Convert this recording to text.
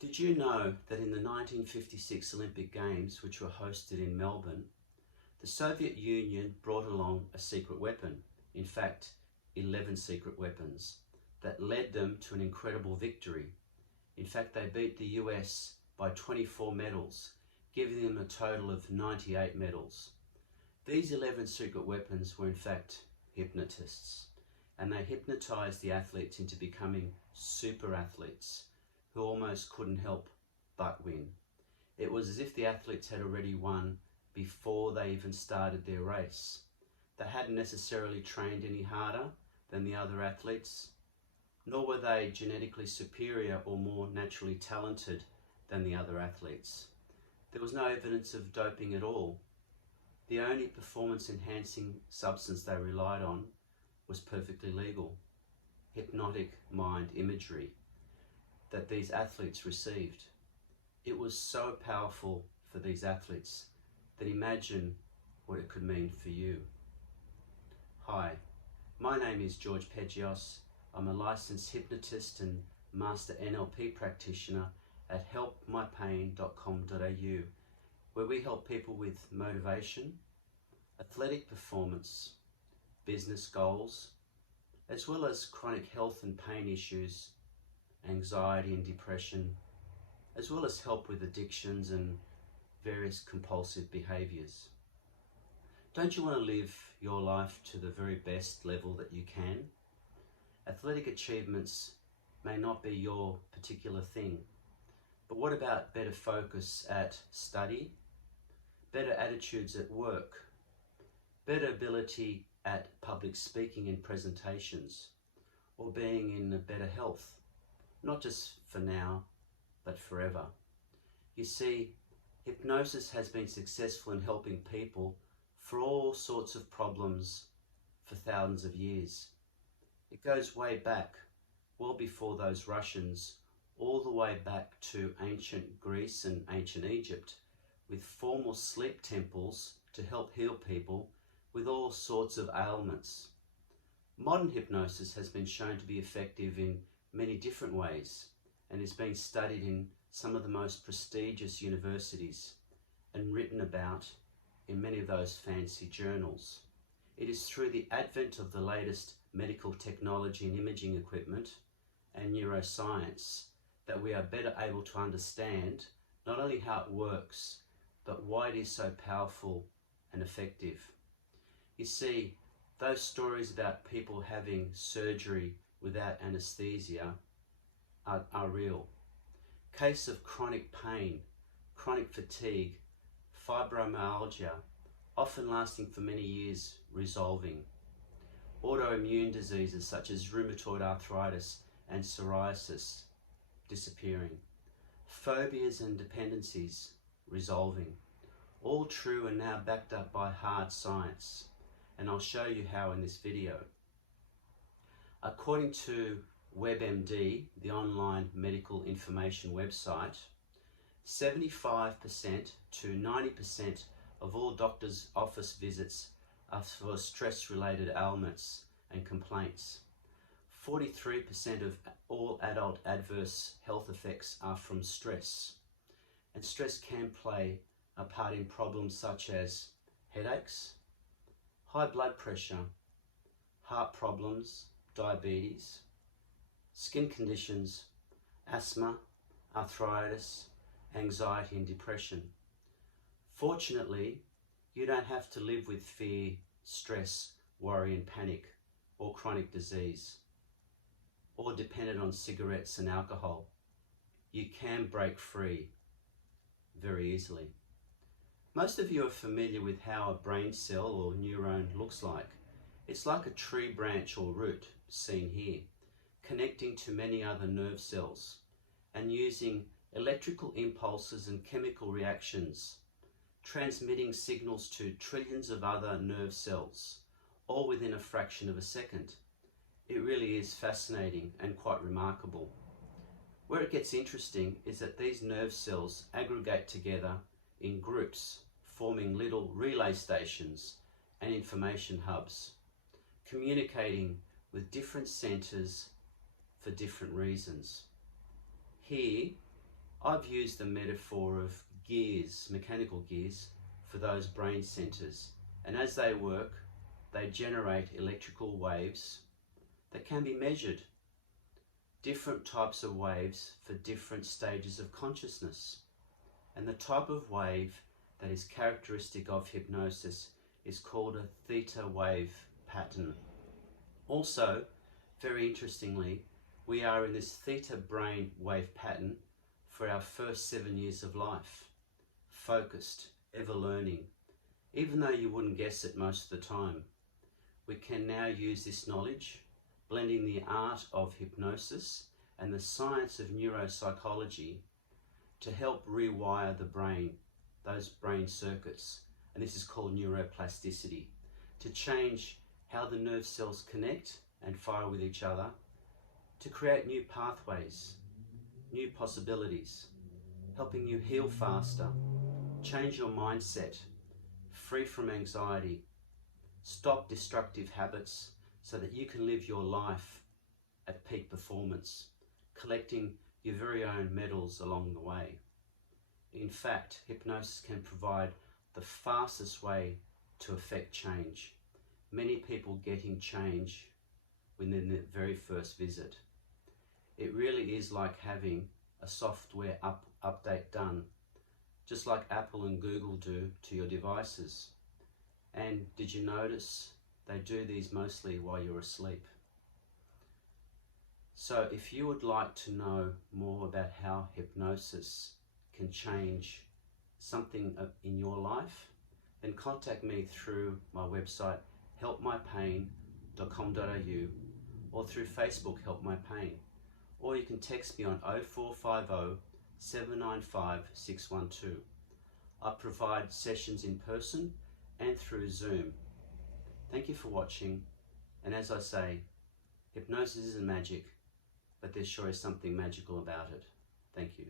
Did you know that in the 1956 Olympic Games, which were hosted in Melbourne, the Soviet Union brought along a secret weapon, in fact 11 secret weapons, that led them to an incredible victory. In fact, they beat the US by 24 medals, giving them a total of 98 medals. These 11 secret weapons were in fact hypnotists, and they hypnotized the athletes into becoming super athletes who almost couldn't help but win. It was as if the athletes had already won before they even started their race. They hadn't necessarily trained any harder than the other athletes, nor were they genetically superior or more naturally talented than the other athletes. There was no evidence of doping at all. The only performance-enhancing substance they relied on was perfectly legal, hypnotic mind imagery that these athletes received. It was so powerful for these athletes that imagine what it could mean for you. Hi, my name is George Pegios. I'm a licensed hypnotist and master NLP practitioner at helpmypain.com.au, where we help people with motivation, athletic performance, business goals, as well as chronic health and pain issues, anxiety and depression, as well as help with addictions and various compulsive behaviours. Don't you want to live your life to the very best level that you can? Athletic achievements may not be your particular thing, but what about better focus at study, better attitudes at work, better ability at public speaking and presentations, or being in better health, not just for now, but forever? You see, hypnosis has been successful in helping people for all sorts of problems for thousands of years. It goes way back, well before those Russians, all the way back to ancient Greece and ancient Egypt, with formal sleep temples to help heal people with all sorts of ailments. Modern hypnosis has been shown to be effective in many different ways and is being studied in some of the most prestigious universities and written about in many of those fancy journals. It is through the advent of the latest medical technology and imaging equipment and neuroscience that we are better able to understand not only how it works, but why it is so powerful and effective. You see, those stories about people having surgery without anesthesia are real. Case of chronic pain, chronic fatigue, fibromyalgia, often lasting for many years, resolving. Autoimmune diseases such as rheumatoid arthritis and psoriasis, disappearing. Phobias and dependencies, resolving. All true and now backed up by hard science. And I'll show you how in this video. According to WebMD, the online medical information website, 75% to 90% of all doctors' office visits are for stress-related ailments and complaints. 43% of all adult adverse health effects are from stress. And stress can play a part in problems such as headaches, high blood pressure, heart problems, diabetes, skin conditions, asthma, arthritis, anxiety and depression. Fortunately, you don't have to live with fear, stress, worry and panic, or chronic disease, or dependent on cigarettes and alcohol. You can break free very easily. Most of you are familiar with how a brain cell or neuron looks like. It's like a tree branch or root, seen here, connecting to many other nerve cells and using electrical impulses and chemical reactions, transmitting signals to trillions of other nerve cells, all within a fraction of a second. It really is fascinating and quite remarkable. Where it gets interesting is that these nerve cells aggregate together in groups, forming little relay stations and information hubs, communicating with different centers for different reasons. Here, I've used the metaphor of gears, mechanical gears, for those brain centers, and as they work, they generate electrical waves that can be measured. Different types of waves for different stages of consciousness. And the type of wave that is characteristic of hypnosis is called a theta wave pattern. Also, very interestingly, we are in this theta brain wave pattern for our first 7 years of life. Focused, ever learning. Even though you wouldn't guess it most of the time, we can now use this knowledge, blending the art of hypnosis and the science of neuropsychology to help rewire the brain, those brain circuits, and this is called neuroplasticity, to change how the nerve cells connect and fire with each other, to create new pathways, new possibilities, helping you heal faster, change your mindset, free from anxiety, stop destructive habits so that you can live your life at peak performance, collecting your very own medals along the way. In fact, hypnosis can provide the fastest way to affect change. Many people getting change within their very first visit. It really is like having a software update done, just like Apple and Google do to your devices. And did you notice they do these mostly while you're asleep? So if you would like to know more about how hypnosis can change something in your life, then contact me through my website helpmypain.com.au or through Facebook Help My Pain, or you can text me on 0450 795 612. I provide sessions in person and through Zoom. Thank you for watching, and as I say, hypnosis isn't magic, but there sure is something magical about it. Thank you.